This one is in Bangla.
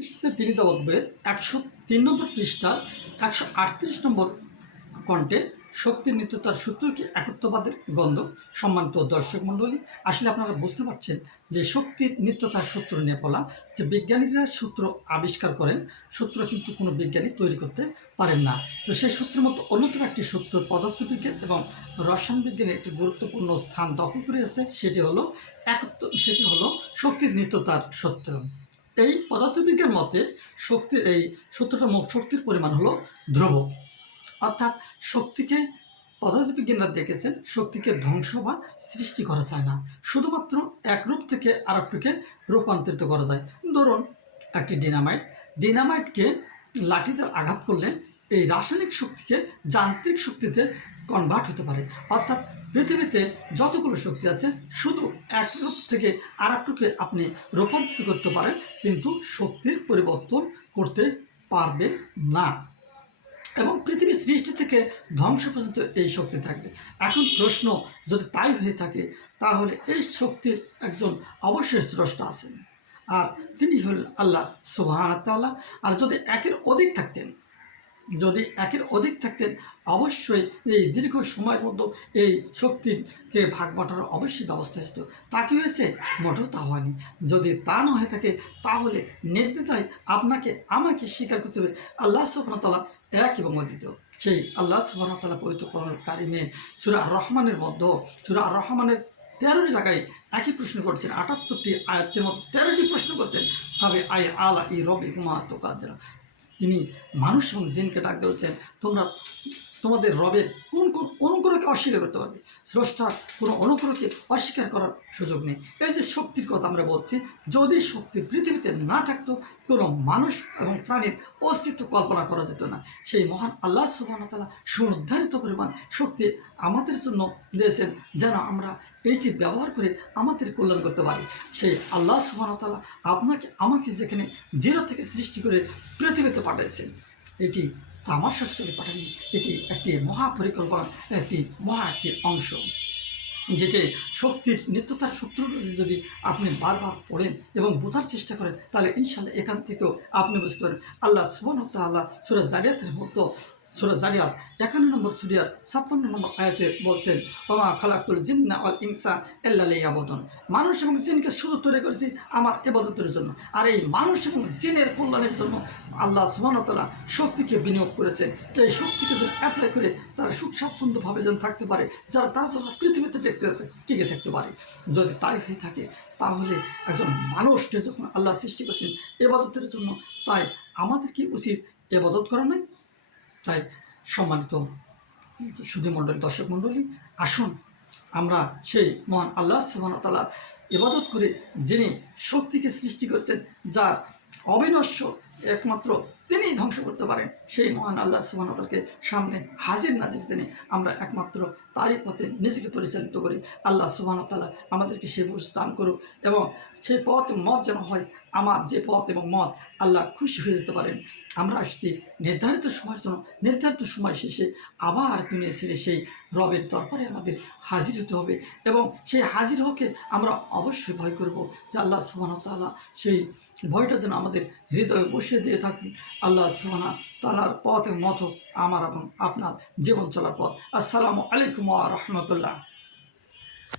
পৃষ্ঠে তিনি তবকবের একশো তিন নম্বর পৃষ্ঠার একশো আটত্রিশ নম্বর কণ্ঠে শক্তির নিত্যতার সূত্র কি একত্ববাদের গন্ধ? সম্মানিত দর্শক মণ্ডলী, আসলে আপনারা বুঝতে পারছেন যে শক্তির নিত্যতার সূত্র নিয়ে বলা যে বিজ্ঞানীরা সূত্র আবিষ্কার করেন, সূত্র কিন্তু কোনো বিজ্ঞানী তৈরি করতে পারেন না। তো সেই সূত্রের মতো অন্যতম একটি সূত্র পদার্থবিজ্ঞান এবং রসায়ন বিজ্ঞানে একটি গুরুত্বপূর্ণ স্থান দখল করে আছে সেটি হলো একত্ব, সেটি হলো শক্তির নিত্যতার সূত্র। এই পদার্থবিজ্ঞান মতে শক্তির এই সূত্রটা শক্তির পরিমাণ হলো ধ্রুব। অর্থাৎ শক্তিকে, পদার্থবিজ্ঞানরা দেখেছেন, শক্তিকে ধ্বংস বা সৃষ্টি করা যায় না। শুধুমাত্র এক রূপ থেকে আরেকটিকে রূপে রূপান্তরিত করা যায়। ধরুন, একটি ডিনামাইট। ডিনামাইটকে লাঠিতে আঘাত করলে এই রাসায়নিক শক্তিকে যান্ত্রিক শক্তিতে কনভার্ট হতে পারে। অর্থাৎ পৃথিবীতে যতগুলো শক্তি আছে, শুধু এক রূপ থেকে আর এক রূপে আপনি রূপান্তরিত করতে পারেন, কিন্তু শক্তির পরিবর্তন করতে পারবেন না। এবং পৃথিবীর সৃষ্টি থেকে ধ্বংস পর্যন্ত এই শক্তি থাকবে। এখন প্রশ্ন, যদি তাই হয়ে থাকে, তাহলে এই শক্তির একজন অবশ্যই স্রষ্টা আছেন। আর তিনি হলেন আল্লাহ তাল্লাহ আর যদি একের অধিক থাকতেন যদি একের অধিক থাকতেন, অবশ্যই এই দীর্ঘ সময়ের মধ্যে এই শক্তিকে ভাগ বাটার অবশ্যই ব্যবস্থা আসত। তা কি হয়েছে? মোটেও তা হয়নি। যদি তা না হয়ে থাকে, তাহলে নির্দ্বিধায় আপনাকে, আমাকে স্বীকার করতে হবে, আল্লাহ সুবাহতাল্লাহ এক এবং অদ্বিতীয়। সেই আল্লাহ সুবাহতাল্লাহ পবিত্র কারিমের সুরা রহমানের মধ্যে, সুরা রহমানের তেরোটি জায়গায় একই প্রশ্ন করছেন, আটাত্তরটি আয়াতের মতো তেরোটি প্রশ্ন করছেন। তবে আয় আলা ই রবি কুমা তো কাজ তিনি মানুষ এবং জিনকে ডাক দিয়েছেন। তোমরা তোমাদের রবের অনুগ্রহকে অস্বীকার করতে পারবে। স্রষ্টার কোনো অনুগ্রহকে অস্বীকার করার সুযোগ নেই। এই যে শক্তির কথা আমরা বলছি, যদি শক্তি পৃথিবীতে না থাকতো, কোনো মানুষ এবং প্রাণীর অস্তিত্ব কল্পনা করা যেত না। সেই মহান আল্লাহ সুবাহতালা সুনির্ধারিত পরিমাণ শক্তি আমাদের জন্য দিয়েছেন, যেন আমরা এইটি ব্যবহার করে আমাদের কল্যাণ করতে পারি। সেই আল্লাহ সুবাহতালা আপনাকে আমাকে যেখানে জিরো থেকে সৃষ্টি করে পৃথিবীতে পাঠিয়েছেন, এটি তামাশার সাথে পাঠানি এটি একটি মহাপরিকল্পনা একটি মহা একটি অংশ। যেটি শক্তির, নিত্যতার সূত্র যদি আপনি বারবার পড়েন এবং বোঝার চেষ্টা করেন, তাহলে ইনশাল্লাহ এখান থেকেও আপনি বুঝতে পারেন আল্লাহ সুবান আল্লাহ সুরা জারিয়াতের মতো, সুরা জারিয়াত একান্ন নম্বর সুরিয়াত ছাপ্পান্ন নম্বর আয়াতে বলছেন ওমা খালাকুল জিন্না অল ইনসা এল্লাহ আবদন মানুষ এবং জিনকে শুধু তৈরি করেছি আমার এবাদতের জন্য। আর এই মানুষ এবং জিনের কল্যাণের জন্য আল্লাহ সুবাহতাল্লাহ শক্তিকে বিনিয়োগ করেছেন। তো এই শক্তিকে যেন অ্যাপ্লাই করে তারা সুখ স্বাচ্ছন্দ্যভাবে যেন থাকতে পারে, যারা তারা পৃথিবীতে টিকে থাকতে পারে। যদি তাই হয়ে থাকে, তাহলে একজন মানুষকে যখন আল্লাহ সৃষ্টি করেছেন এবাদতের জন্য, তাই আমাদের কি উচিত এবাদত করা নয়? তাই সম্মানিত সুধীমণ্ডলী, দর্শক মণ্ডলী, আসুন আমরা সেই মহান আল্লাহ সুবাহতালার ইবাদত করে যিনি শক্তিকে সৃষ্টি করেছেন, যার অবিনশ্বর একমাত্র তিনিই ধ্বংস করতে পারেন, সেই মহান আল্লাহ সুবাহতালকে সামনে হাজির নাজির জেনে আমরা একমাত্র তারই পথে নিজেকে পরিচালিত করি আল্লাহ সুবাহতালা আমাদেরকে বুঝ দান করুক এবং সেই পথ মত যেন হয়, আমার যে পথ এবং মত, আল্লাহ খুশি হয়ে যেতে পারেন। আমরা আসছি নির্ধারিত সময়ের জন্য, নির্ধারিত সময় শেষে আবার দুনিয়া ছেড়ে সেই রবের দরবারে আমাদের হাজির হতে হবে এবং সেই হাজির হকে আমরা অবশ্যই ভয় করব যে আল্লাহ সুবাহ তাল্লাহ সেই ভয়টা যেন আমাদের হৃদয়ে বসিয়ে দিয়ে থাকুন আল্লাহ সুবাহ তালার পথের মতো আমার এবং আপনার জীবন চলার পথ। আসসালামু আলাইকুম রহমতুল্লাহ।